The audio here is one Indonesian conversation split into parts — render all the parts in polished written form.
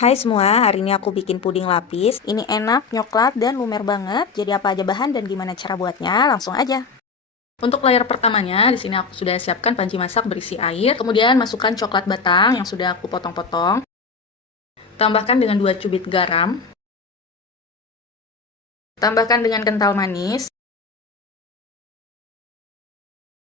Hai semua, hari ini aku bikin puding lapis. Ini enak, coklat, dan lumer banget. Jadi apa aja bahan dan gimana cara buatnya? Langsung aja. Untuk layar pertamanya, di sini aku sudah siapkan panci masak berisi air. Kemudian masukkan coklat batang yang sudah aku potong-potong. Tambahkan dengan 2 cubit garam. Tambahkan dengan kental manis.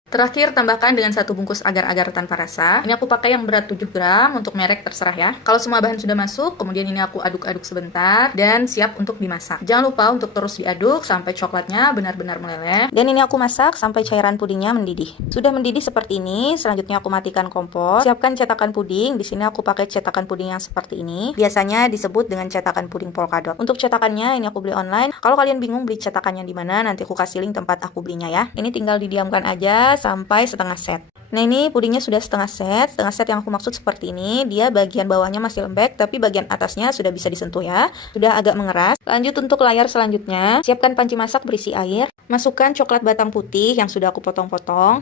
Terakhir, tambahkan dengan 1 bungkus agar-agar tanpa rasa. Ini aku pakai yang berat 7 gram, untuk merek terserah ya. Kalau semua bahan sudah masuk, kemudian ini aku aduk-aduk sebentar, dan siap untuk dimasak. Jangan lupa untuk terus diaduk sampai coklatnya benar-benar meleleh. Dan ini aku masak sampai cairan pudingnya mendidih. Sudah mendidih seperti ini, selanjutnya aku matikan kompor. Siapkan cetakan puding, di sini aku pakai cetakan puding yang seperti ini. Biasanya disebut dengan cetakan puding polkadot. Untuk cetakannya, ini aku beli online. Kalau kalian bingung beli cetakannya di mana, nanti aku kasih link tempat aku belinya ya. Ini tinggal didiamkan aja sampai setengah set. Nah ini pudingnya sudah setengah set yang aku maksud seperti ini. Dia bagian bawahnya masih lembek, tapi bagian atasnya sudah bisa disentuh ya. Sudah agak mengeras. Lanjut untuk layar selanjutnya, siapkan panci masak berisi air. Masukkan coklat batang putih yang sudah aku potong-potong.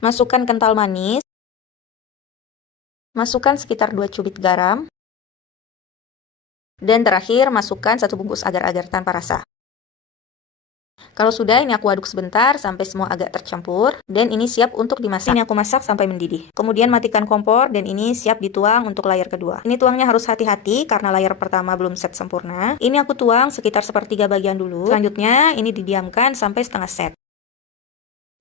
Masukkan kental manis. Masukkan sekitar 2 cubit garam. Dan terakhir masukkan 1 bungkus agar-agar tanpa rasa. Kalau sudah, ini aku aduk sebentar sampai semua agak tercampur. Dan ini siap untuk dimasak. Ini aku masak sampai mendidih. Kemudian matikan kompor dan ini siap dituang untuk layar kedua. Ini tuangnya harus hati-hati karena layar pertama belum set sempurna. Ini aku tuang sekitar sepertiga bagian dulu. Selanjutnya ini didiamkan sampai setengah set.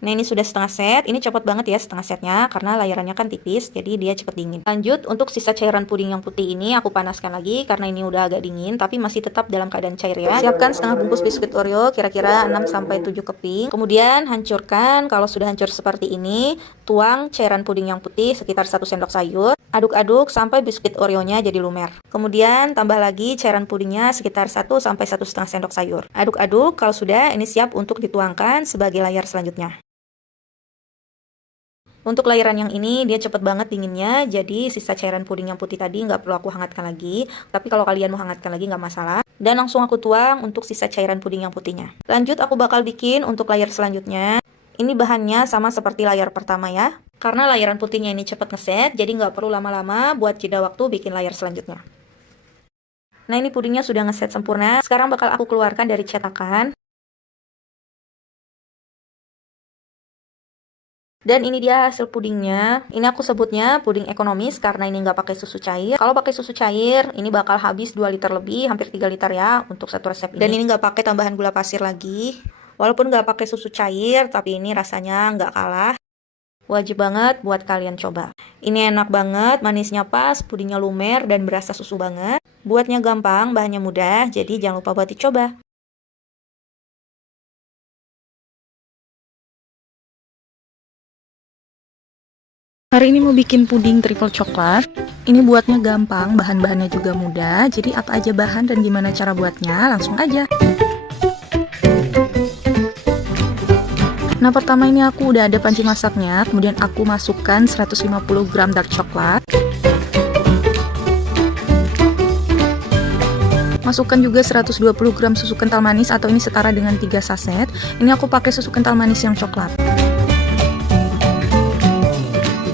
Nah ini sudah setengah set, ini cepat banget ya setengah setnya karena layarannya kan tipis, jadi dia cepat dingin. Lanjut, untuk sisa cairan puding yang putih ini aku panaskan lagi karena ini udah agak dingin, tapi masih tetap dalam keadaan cair ya. Siapkan setengah bungkus biskuit Oreo, kira-kira 6-7 keping. Kemudian hancurkan, kalau sudah hancur seperti ini, tuang cairan puding yang putih sekitar 1 sendok sayur. Aduk-aduk sampai biskuit Oreo-nya jadi lumer. Kemudian tambah lagi cairan pudingnya sekitar 1-1,5 sendok sayur. Aduk-aduk, kalau sudah ini siap untuk dituangkan sebagai layar selanjutnya. Untuk layaran yang ini dia cepet banget dinginnya, jadi sisa cairan puding yang putih tadi nggak perlu aku hangatkan lagi. Tapi kalau kalian mau hangatkan lagi nggak masalah. Dan langsung aku tuang untuk sisa cairan puding yang putihnya. Lanjut aku bakal bikin untuk layar selanjutnya. Ini bahannya sama seperti layar pertama ya. Karena layaran putihnya ini cepet ngeset, jadi nggak perlu lama-lama buat jeda waktu bikin layar selanjutnya. Nah ini pudingnya sudah ngeset sempurna. Sekarang bakal aku keluarkan dari cetakan. Dan ini dia hasil pudingnya. Ini aku sebutnya puding ekonomis karena ini nggak pakai susu cair. Kalau pakai susu cair, ini bakal habis 2 liter lebih, hampir 3 liter ya untuk satu resep ini. Dan ini nggak pakai tambahan gula pasir lagi. Walaupun nggak pakai susu cair, tapi ini rasanya nggak kalah. Wajib banget buat kalian coba. Ini enak banget, manisnya pas, pudingnya lumer dan berasa susu banget. Buatnya gampang, bahannya mudah, jadi jangan lupa buat dicoba. Hari ini mau bikin puding triple coklat. Ini buatnya gampang, bahan-bahannya juga mudah. Jadi apa aja bahan dan gimana cara buatnya, langsung aja. Nah pertama ini aku udah ada panci masaknya. Kemudian aku masukkan 150 gram dark coklat. Masukkan juga 120 gram susu kental manis atau ini setara dengan 3 saset. Ini aku pakai susu kental manis yang coklat.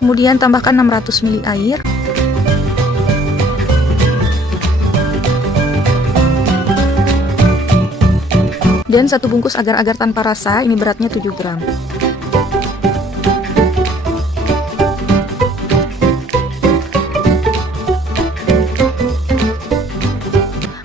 Kemudian tambahkan 600 ml air. Dan 1 bungkus agar-agar tanpa rasa, ini beratnya 7 gram.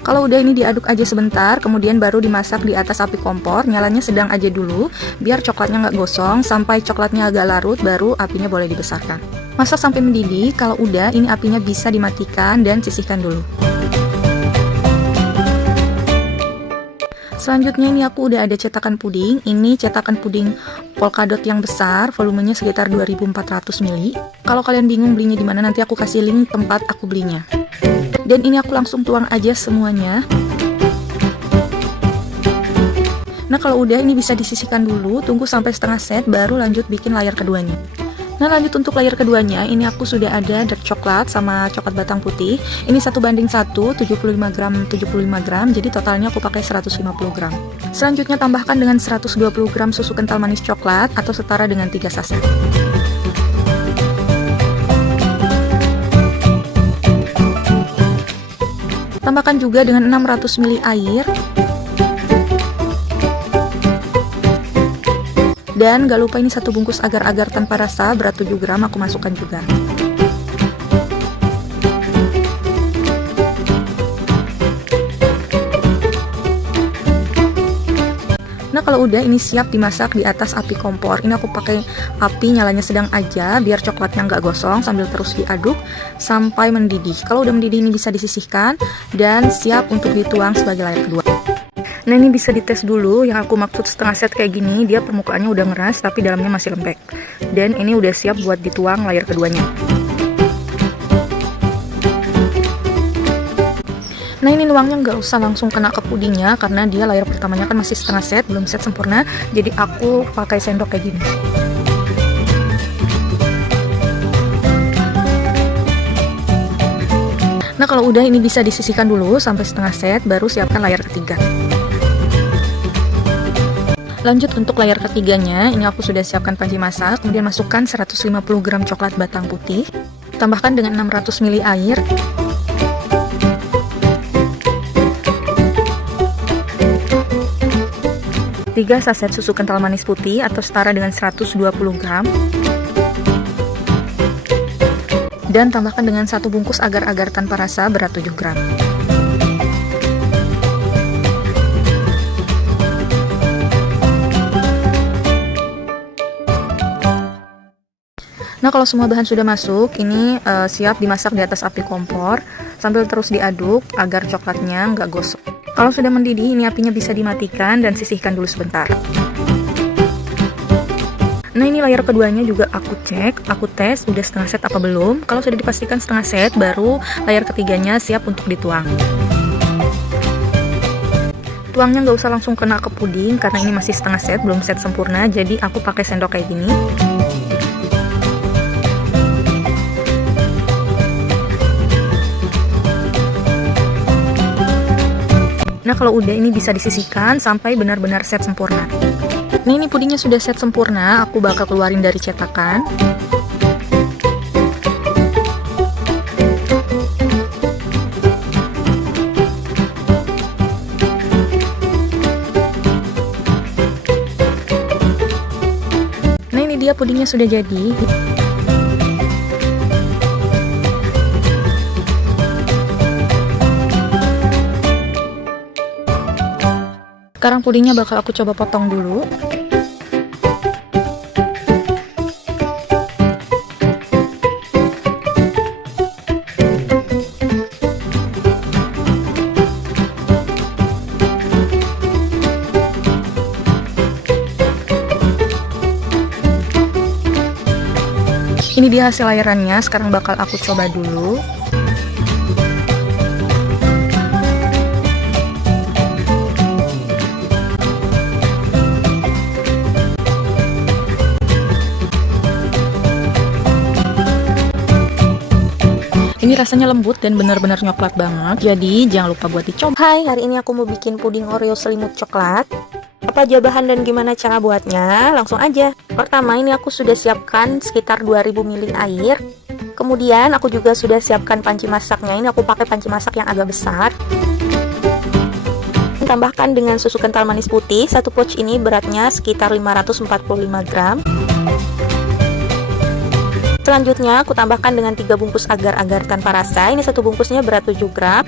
Kalau udah ini diaduk aja sebentar, kemudian baru dimasak di atas api kompor, nyalanya sedang aja dulu, biar coklatnya nggak gosong, sampai coklatnya agak larut, baru apinya boleh dibesarkan. Masak sampai mendidih, kalau udah ini apinya bisa dimatikan dan sisihkan dulu. Selanjutnya ini aku udah ada cetakan puding, ini cetakan puding polkadot yang besar, volumenya sekitar 2400 ml. Kalau kalian bingung belinya di mana, nanti aku kasih link tempat aku belinya. Dan ini aku langsung tuang aja semuanya. Nah kalau udah ini bisa disisihkan dulu, tunggu sampai setengah set, baru lanjut bikin layar keduanya. Nah lanjut untuk layer keduanya, ini aku sudah ada dark coklat sama coklat batang putih. Ini 1:1, 75 gram, jadi totalnya aku pakai 150 gram. Selanjutnya tambahkan dengan 120 gram susu kental manis coklat atau setara dengan 3 saset. Tambahkan juga dengan 600 ml air. Dan gak lupa ini 1 bungkus agar-agar tanpa rasa berat 7 gram aku masukkan juga. Nah kalau udah ini siap dimasak di atas api kompor. Ini aku pakai api nyalanya sedang aja biar coklatnya nggak gosong, sambil terus diaduk sampai mendidih. Kalau udah mendidih ini bisa disisihkan dan siap untuk dituang sebagai layar kedua. Nah ini bisa dites dulu, yang aku maksud setengah set kayak gini, dia permukaannya udah ngeras tapi dalamnya masih lembek. Dan ini udah siap buat dituang layar keduanya. Nah ini nuangnya nggak usah langsung kena ke pudingnya karena dia layar pertamanya kan masih setengah set, belum set sempurna. Jadi aku pakai sendok kayak gini. Nah kalau udah ini bisa disisihkan dulu sampai setengah set, baru siapkan layar ketiga. Lanjut untuk layar ketiganya, ini aku sudah siapkan panci masak, kemudian masukkan 150 gram coklat batang putih, tambahkan dengan 600 ml air, tiga saset susu kental manis putih atau setara dengan 120 gram, dan tambahkan dengan 1 bungkus agar-agar tanpa rasa berat 7 gram. Nah kalau semua bahan sudah masuk, ini siap dimasak di atas api kompor sambil terus diaduk agar coklatnya nggak gosong. Kalau sudah mendidih, ini apinya bisa dimatikan dan sisihkan dulu sebentar. Nah ini layar keduanya juga aku cek, aku tes udah setengah set apa belum. Kalau sudah dipastikan setengah set, baru layar ketiganya siap untuk dituang. Tuangnya nggak usah langsung kena ke puding karena ini masih setengah set, belum set sempurna. Jadi aku pakai sendok kayak gini. Nah kalau udah ini bisa disisihkan sampai benar-benar set sempurna. Nah ini pudingnya sudah set sempurna, aku bakal keluarin dari cetakan. Nah ini dia pudingnya sudah jadi. Sekarang pudingnya bakal aku coba potong dulu. Ini dia hasil layarannya, sekarang bakal aku coba dulu. Ini rasanya lembut dan benar-benar coklat banget, jadi jangan lupa buat dicoba. Hai, hari ini aku mau bikin puding Oreo selimut coklat. Apa aja bahan dan gimana cara buatnya? Langsung aja. Pertama, ini aku sudah siapkan sekitar 2000 ml air. Kemudian aku juga sudah siapkan panci masaknya. Ini aku pakai panci masak yang agak besar. Tambahkan dengan susu kental manis putih. 1 pouch ini beratnya sekitar 545 gram. Selanjutnya aku tambahkan dengan 3 bungkus agar-agar tanpa rasa. Ini 1 bungkusnya berat 7 gram.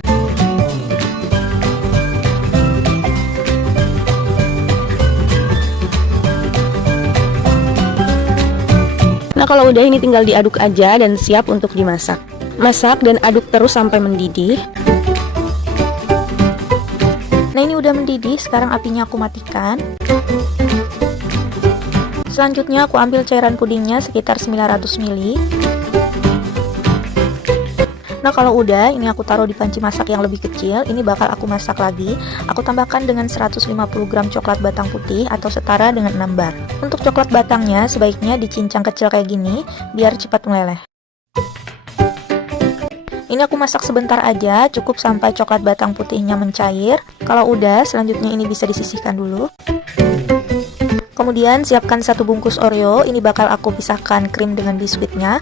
Nah kalau udah ini tinggal diaduk aja dan siap untuk dimasak. Masak dan aduk terus sampai mendidih. Nah ini udah mendidih, sekarang apinya aku matikan. Selanjutnya aku ambil cairan pudingnya sekitar 900 ml. Nah kalau udah, ini aku taruh di panci masak yang lebih kecil. Ini bakal aku masak lagi. Aku tambahkan dengan 150 gram coklat batang putih atau setara dengan 6 bar. Untuk coklat batangnya sebaiknya dicincang kecil kayak gini biar cepat meleleh. Ini aku masak sebentar aja, cukup sampai coklat batang putihnya mencair. Kalau udah, selanjutnya ini bisa disisihkan dulu. Kemudian siapkan 1 bungkus Oreo, ini bakal aku pisahkan krim dengan biskuitnya.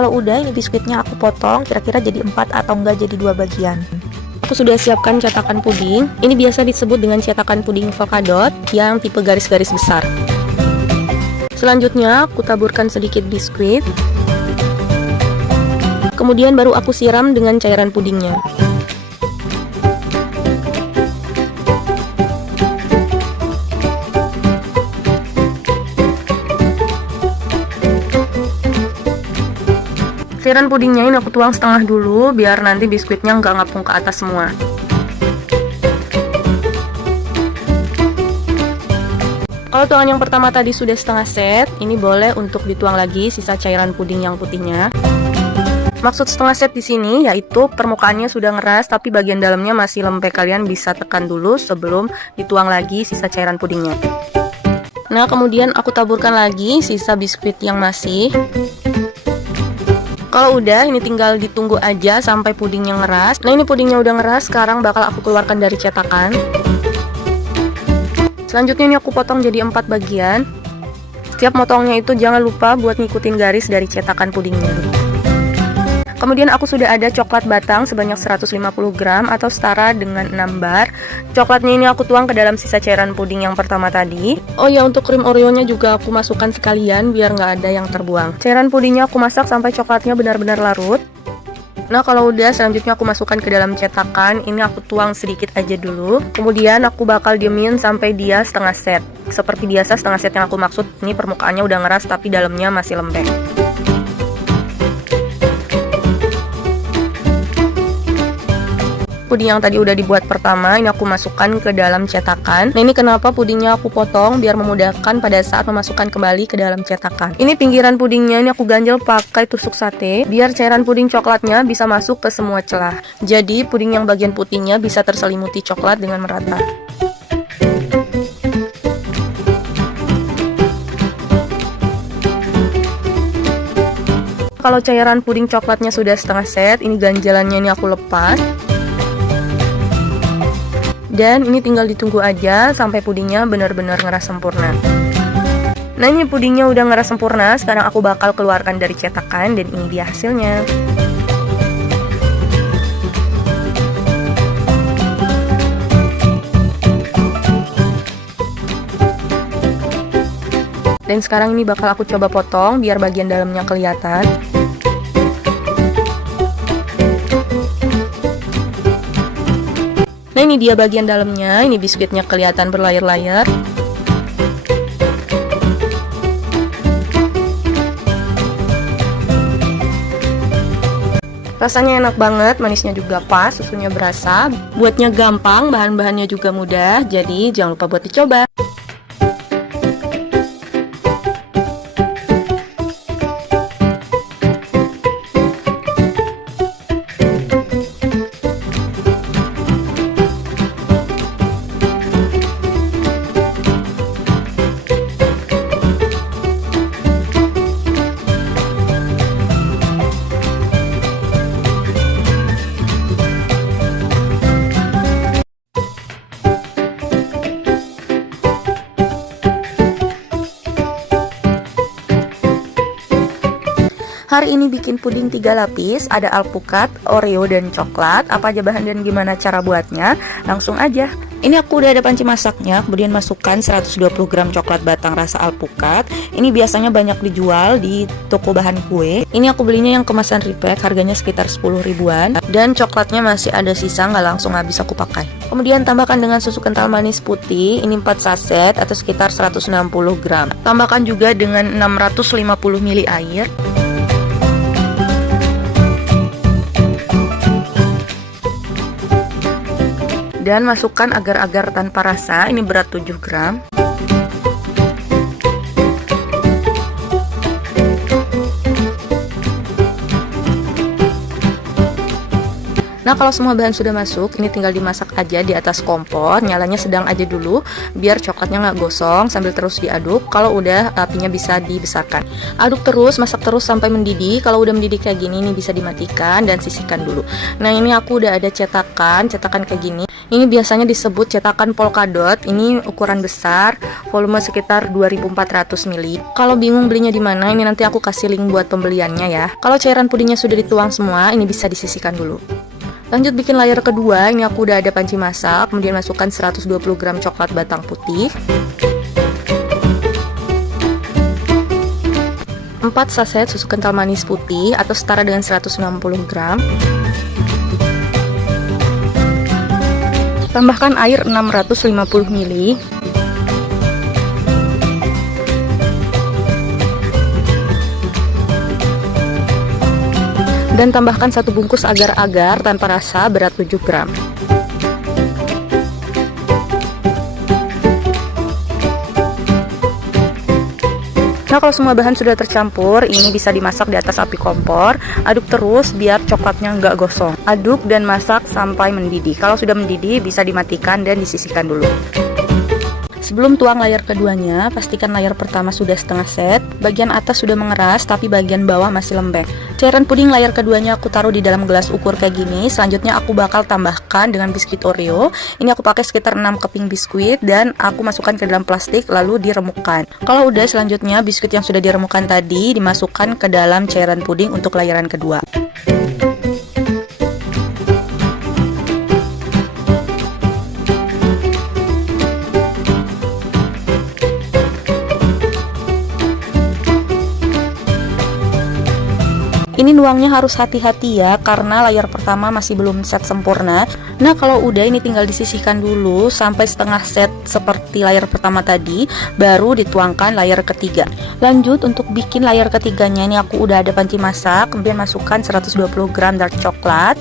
kalau udah, ini biskuitnya aku potong kira-kira jadi 4 atau enggak jadi 2 bagian. Aku sudah siapkan cetakan puding. Ini biasa disebut dengan cetakan puding polkadot yang tipe garis-garis besar. Selanjutnya aku taburkan sedikit biskuit. Kemudian baru aku siram dengan cairan pudingnya. Cairan pudingnya ini aku tuang setengah dulu biar nanti biskuitnya nggak ngapung ke atas semua. Kalau tuangan yang pertama tadi sudah setengah set, ini boleh untuk dituang lagi sisa cairan puding yang putihnya. Maksud setengah set di sini yaitu permukaannya sudah ngeras tapi bagian dalamnya masih lembek. Kalian bisa tekan dulu sebelum dituang lagi sisa cairan pudingnya. Nah, kemudian aku taburkan lagi sisa biskuit yang masih. Kalau udah, ini tinggal ditunggu aja sampai pudingnya ngeras. Nah, ini pudingnya udah ngeras, sekarang bakal aku keluarkan dari cetakan. Selanjutnya ini aku potong jadi 4 bagian. Setiap motongnya itu jangan lupa buat ngikutin garis dari cetakan pudingnya. Kemudian aku sudah ada coklat batang sebanyak 150 gram atau setara dengan 6 bar. Coklatnya ini aku tuang ke dalam sisa cairan puding yang pertama tadi. Oh ya, untuk krim Oreo-nya juga aku masukkan sekalian biar nggak ada yang terbuang. Cairan pudingnya aku masak sampai coklatnya benar-benar larut. Nah, kalau udah, selanjutnya aku masukkan ke dalam cetakan. Ini aku tuang sedikit aja dulu. Kemudian aku bakal diemin sampai dia setengah set. Seperti biasa, setengah set yang aku maksud ini permukaannya udah ngeras tapi dalamnya masih lembek. Puding yang tadi udah dibuat pertama, ini aku masukkan ke dalam cetakan. Nah, ini kenapa pudingnya aku potong biar memudahkan pada saat memasukkan kembali ke dalam cetakan. Ini pinggiran pudingnya ini aku ganjel pakai tusuk sate biar cairan puding coklatnya bisa masuk ke semua celah. Jadi puding yang bagian putihnya bisa terselimuti coklat dengan merata. Kalau cairan puding coklatnya sudah setengah set, ini ganjalannya ini aku lepas. Dan ini tinggal ditunggu aja sampai pudingnya benar-benar ngeras sempurna. Nah, ini pudingnya udah ngeras sempurna. Sekarang aku bakal keluarkan dari cetakan dan ini dia hasilnya. Dan sekarang ini bakal aku coba potong biar bagian dalamnya kelihatan. Nah, ini dia bagian dalamnya. Ini biskuitnya kelihatan berlayar-layar. Rasanya enak banget, manisnya juga pas, susunya berasa. Buatnya gampang, bahan-bahannya juga mudah. Jadi jangan lupa buat dicoba. Hari ini bikin puding 3 lapis, ada alpukat, Oreo, dan coklat. Apa aja bahan dan gimana cara buatnya? Langsung aja. Ini aku udah ada panci masaknya, kemudian masukkan 120 gram coklat batang rasa alpukat. Ini biasanya banyak dijual di toko bahan kue. Ini aku belinya yang kemasan repack, harganya sekitar 10 ribuan. Dan coklatnya masih ada sisa, nggak langsung habis aku pakai. Kemudian tambahkan dengan susu kental manis putih, ini 4 saset atau sekitar 160 gram. Tambahkan juga dengan 650 ml air. Dan masukkan agar-agar tanpa rasa, ini berat 7 gram. Nah, kalau semua bahan sudah masuk, ini tinggal dimasak aja di atas kompor, nyalanya sedang aja dulu, biar coklatnya nggak gosong, sambil terus diaduk. Kalau udah, apinya bisa dibesarkan. Aduk terus, masak terus sampai mendidih. Kalau udah mendidih kayak gini, ini bisa dimatikan dan sisihkan dulu. Nah, ini aku udah ada cetakan kayak gini. Ini biasanya disebut cetakan polkadot. Ini ukuran besar, volume sekitar 2400 ml. Kalau bingung belinya di mana, ini nanti aku kasih link buat pembeliannya ya. Kalau cairan pudingnya sudah dituang semua, ini bisa disisihkan dulu. Lanjut bikin layer kedua. Ini aku udah ada panci masak, kemudian masukkan 120 gram coklat batang putih, 4 saset susu kental manis putih atau setara dengan 160 gram. Tambahkan air 650 ml. Dan tambahkan 1 bungkus agar-agar tanpa rasa berat 7 gram. Nah, kalau semua bahan sudah tercampur, ini bisa dimasak di atas api kompor. Aduk terus biar coklatnya nggak gosong. Aduk dan masak sampai mendidih. Kalau sudah mendidih, bisa dimatikan dan disisihkan dulu. Sebelum tuang layer keduanya, pastikan layer pertama sudah setengah set, bagian atas sudah mengeras tapi bagian bawah masih lembek. Cairan puding layer keduanya aku taruh di dalam gelas ukur kayak gini. Selanjutnya aku bakal tambahkan dengan biskuit Oreo. Ini aku pakai sekitar 6 keping biskuit dan aku masukkan ke dalam plastik lalu diremukkan. Kalau udah, selanjutnya biskuit yang sudah diremukkan tadi dimasukkan ke dalam cairan puding untuk layeran kedua. Ini nuangnya harus hati-hati ya, karena layer pertama masih belum set sempurna. Nah, kalau udah, ini tinggal disisihkan dulu sampai setengah set seperti layer pertama tadi, baru dituangkan layer ketiga. Lanjut, untuk bikin layer ketiganya, ini aku udah ada panci masak, kemudian masukkan 120 gram dark coklat.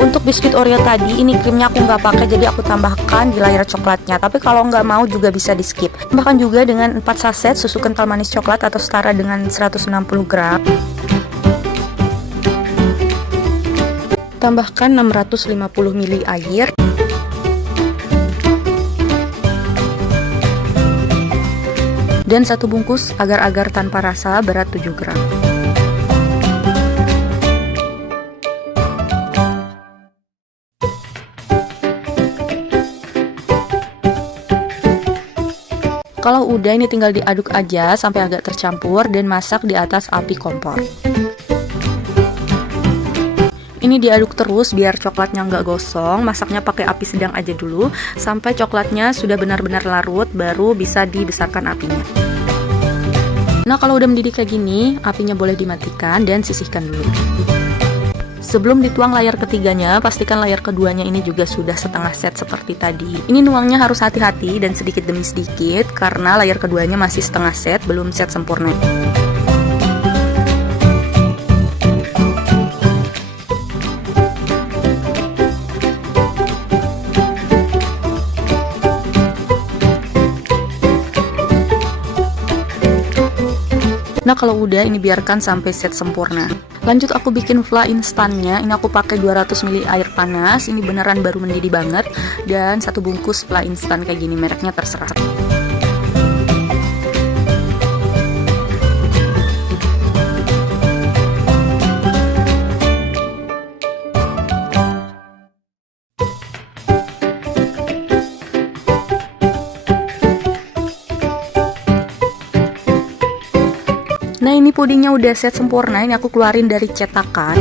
Untuk biskuit Oreo tadi, ini krimnya aku nggak pakai, jadi aku tambahkan di layer coklatnya. Tapi kalau nggak mau juga bisa di skip. Tambahkan juga dengan 4 saset susu kental manis coklat atau setara dengan 160 gram. Tambahkan 650 ml air. Dan 1 bungkus agar-agar tanpa rasa berat 7 gram. Kalau udah, ini tinggal diaduk aja sampai agak tercampur dan masak di atas api kompor. Ini diaduk terus biar coklatnya nggak gosong. Masaknya pakai api sedang aja dulu sampai coklatnya sudah benar-benar larut, baru bisa dibesarkan apinya. Nah, kalau udah mendidih kayak gini, apinya boleh dimatikan dan sisihkan dulu. Sebelum dituang layer ketiganya, pastikan layer keduanya ini juga sudah setengah set seperti tadi. Ini nuangnya harus hati-hati dan sedikit demi sedikit, karena layer keduanya masih setengah set, belum set sempurna. Nah, kalau udah, ini biarkan sampai set sempurna. Lanjut aku bikin fla instannya. Ini aku pakai 200 ml air panas. Ini beneran baru mendidih banget. Dan 1 bungkus fla instan kayak gini, mereknya terserah. Nah, ini pudingnya udah set sempurna. Ini aku keluarin dari cetakan.